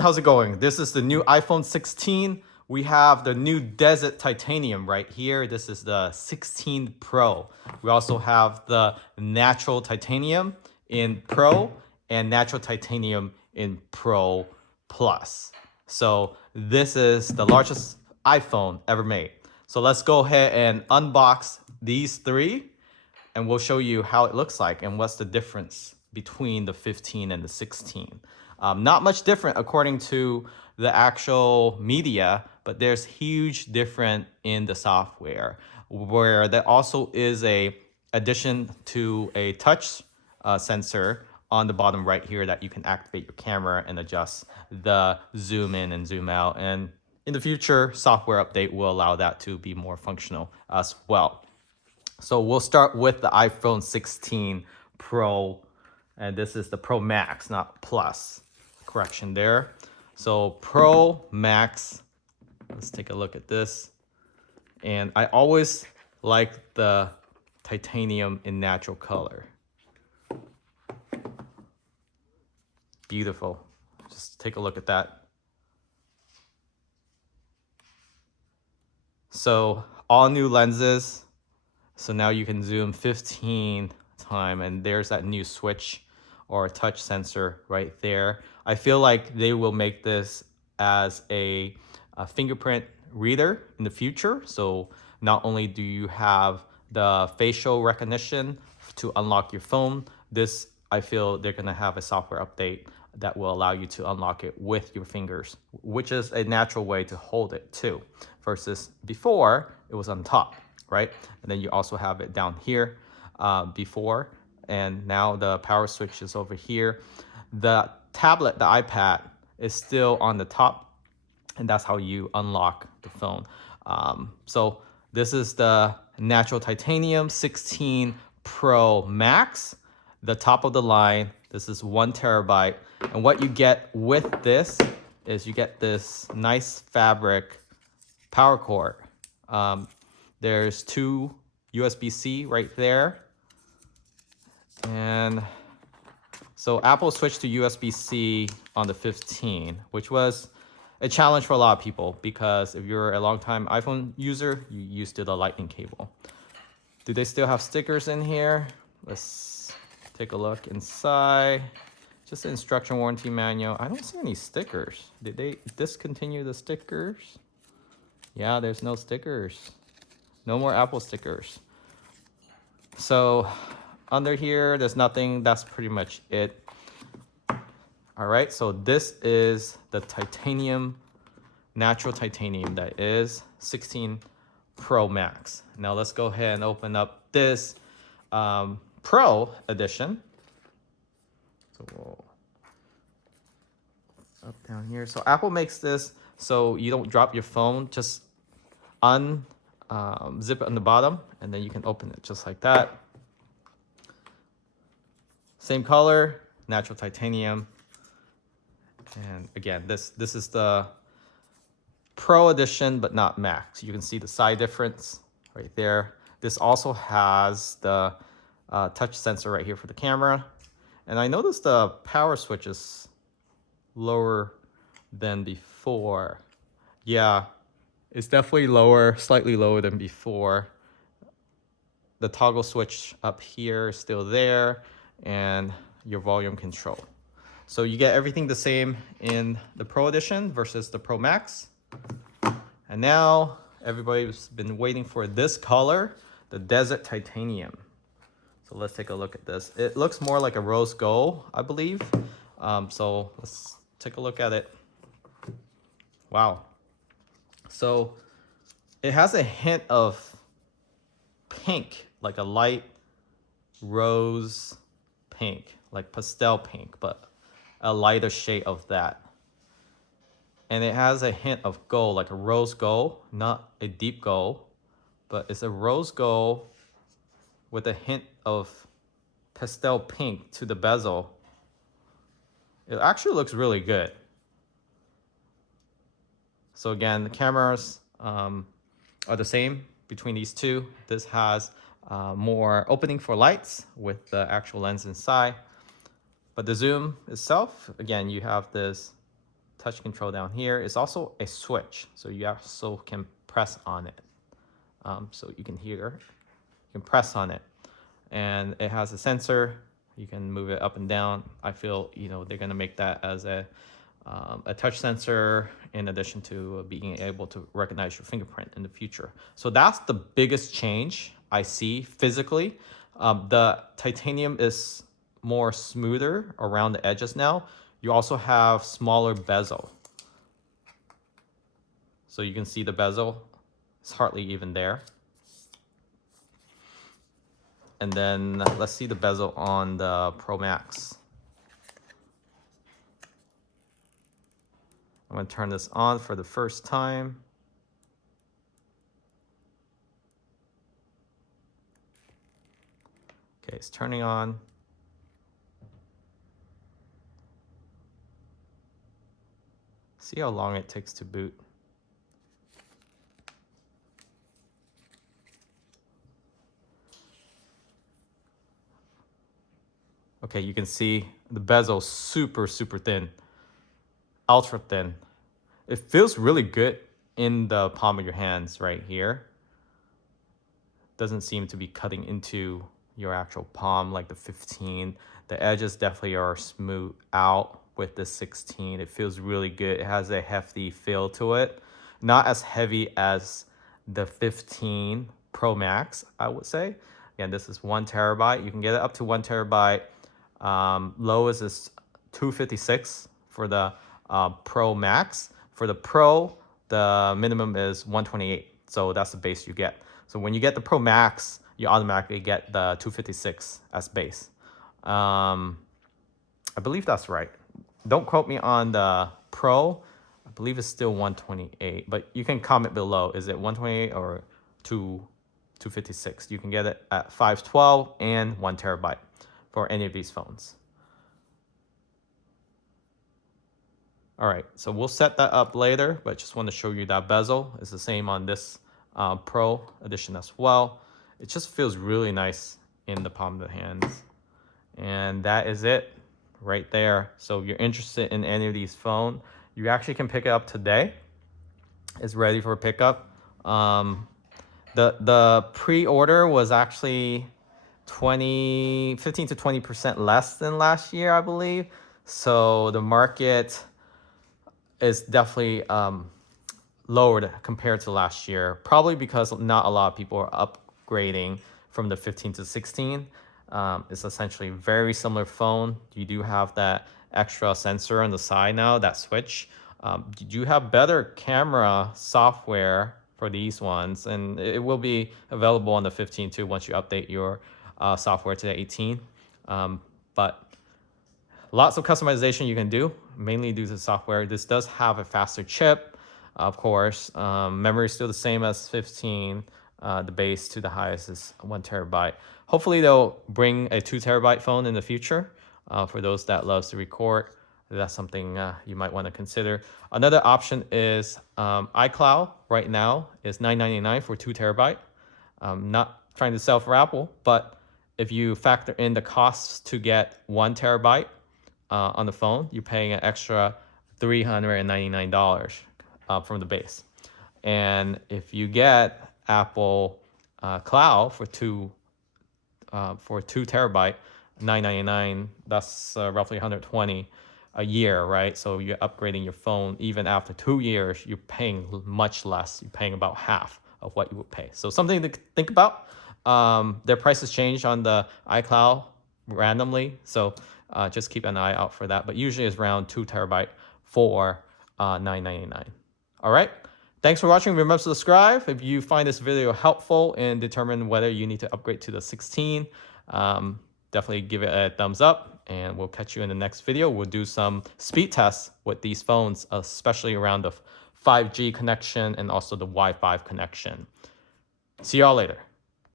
How's it going? This is the new iPhone 16. We have the new Desert Titanium right here. This is the 16 Pro. We also have the Natural Titanium in Pro and Natural Titanium in Pro Plus. So this is the largest iPhone ever made. So let's go ahead and unbox these three and we'll show you how it looks like and what's the difference between the 15 and the 16. Not much different according to the actual media, but there's huge difference in the software where there also is a addition to a touch sensor on the bottom right here that you can activate your camera and adjust the zoom in and zoom out. And in the future, software update will allow that to be more functional as well. So we'll start with the iPhone 16 Pro, and this is the Pro Max, not Plus. Correction there. So Pro Max, let's take a look at this. And I always like the titanium in natural color. Beautiful. Just take a look at that. So all new lenses. So now you can zoom 15 times, and there's that new switch or touch sensor right there. I feel like they will make this as a fingerprint reader in the future. So not only do you have the facial recognition to unlock your phone, this, I feel they're gonna have a software update that will allow you to unlock it with your fingers, which is a natural way to hold it too, versus before it was on top, right? And then you also have it down here before, and now the power switch is over here. The tablet, the iPad, is still on the top, and that's how you unlock the phone. So this is the Natural Titanium 16 Pro Max, the top of the line. This is 1 terabyte. And what you get with this is you get this nice fabric power cord. There's 2 USB-C right there. And so Apple switched to USB-C on the 15, which was a challenge for a lot of people because if you're a longtime iPhone user, you used to the lightning cable. Do they still have stickers in here? Let's take a look inside. Just the instruction warranty manual. I don't see any stickers. Did they discontinue the stickers? Yeah, there's no stickers. No more Apple stickers. So under here, there's nothing. That's pretty much it. All right, so this is the titanium, natural titanium that is 16 Pro Max. Now let's go ahead and open up this Pro edition. So we'll up down here. So Apple makes this so you don't drop your phone. Just zip it on the bottom, and then you can open it just like that. Same color, natural titanium. And again, this is the Pro edition, but not Max. You can see the size difference right there. This also has the touch sensor right here for the camera. And I noticed the power switch is lower than before. Yeah, it's definitely lower, slightly lower than before. The toggle switch up here is still there, and your volume control. So you get everything the same in the Pro edition versus the Pro Max. And now everybody's been waiting for this color, the Desert Titanium. So let's take a look at this. It looks more like a rose gold, I believe. So let's take a look at it. Wow. So it has a hint of pink, like a light rose pink, like pastel pink, but a lighter shade of that. And it has a hint of gold, like a rose gold, not a deep gold, but it's a rose gold with a hint of pastel pink to the bezel. It actually looks really good. So again, the cameras are the same between these two. This has more opening for lights with the actual lens inside. But the zoom itself, again, you have this touch control down here. It's also a switch, so you also can press on it. So you can hear, you can press on it, and it has a sensor. You can move it up and down. I feel, you know, they're gonna make that as a touch sensor in addition to being able to recognize your fingerprint in the future. So that's the biggest change I see physically. The titanium is more smoother around the edges now. You also have smaller bezel. So you can see the bezel, it's hardly even there. And then let's see the bezel on the Pro Max. I'm gonna turn this on for the first time. Okay, it's turning on. See how long it takes to boot. Okay, you can see the bezel super thin, ultra thin. It feels really good in the palm of your hands right here. Doesn't seem to be cutting into your actual palm like the 15. The edges definitely are smooth out with the 16. It feels really good. It has a hefty feel to it. Not as heavy as the 15 Pro Max, I would say. Again, this is 1 terabyte. You can get it up to 1 terabyte. Lowest is 256 for the Pro Max. For the Pro, the minimum is 128. So that's the base you get. So when you get the Pro Max, you automatically get the 256 as base. I believe that's right. Don't quote me on the Pro. I believe it's still 128, but you can comment below. Is it 128 or 256? You can get it at 512 and 1 terabyte for any of these phones. All right, so we'll set that up later, but just want to show you that bezel is the same on this Pro edition as well. It just feels really nice in the palm of the hands. And that is it right there. So if you're interested in any of these phones, you actually can pick it up today. It's ready for pickup. The pre-order was actually 15 to 20% less than last year, I believe. So the market is definitely lowered compared to last year, probably because not a lot of people are upgrading from the 15 to 16. It's essentially very similar phone. You do have that extra sensor on the side now, that switch. You do have better camera software for these ones, and it will be available on the 15 too once you update your software to the 18. But lots of customization you can do, mainly due to the software. This does have a faster chip, of course. Memory is still the same as 15. The base to the highest is 1 terabyte. Hopefully they'll bring a 2 terabyte phone in the future for those that loves to record. That's something you might want to consider. Another option is iCloud right now is $9.99 for 2 terabyte. Not trying to sell for Apple, but if you factor in the costs to get 1 terabyte on the phone, you're paying an extra $399 from the base. And if you get Apple Cloud for 2 terabyte, $999, that's roughly $120 a year, right? So you're upgrading your phone. Even after 2 years, you're paying much less. You're paying about half of what you would pay. So something to think about. Their prices change on the iCloud randomly, so just keep an eye out for that. But usually it's around 2 terabyte for $999. All right. Thanks for watching. Remember to subscribe if you find this video helpful and determine whether you need to upgrade to the 16. Definitely give it a thumbs up, and we'll catch you in the next video. We'll do some speed tests with these phones, especially around the 5G connection and also the Wi-Fi connection. See y'all later.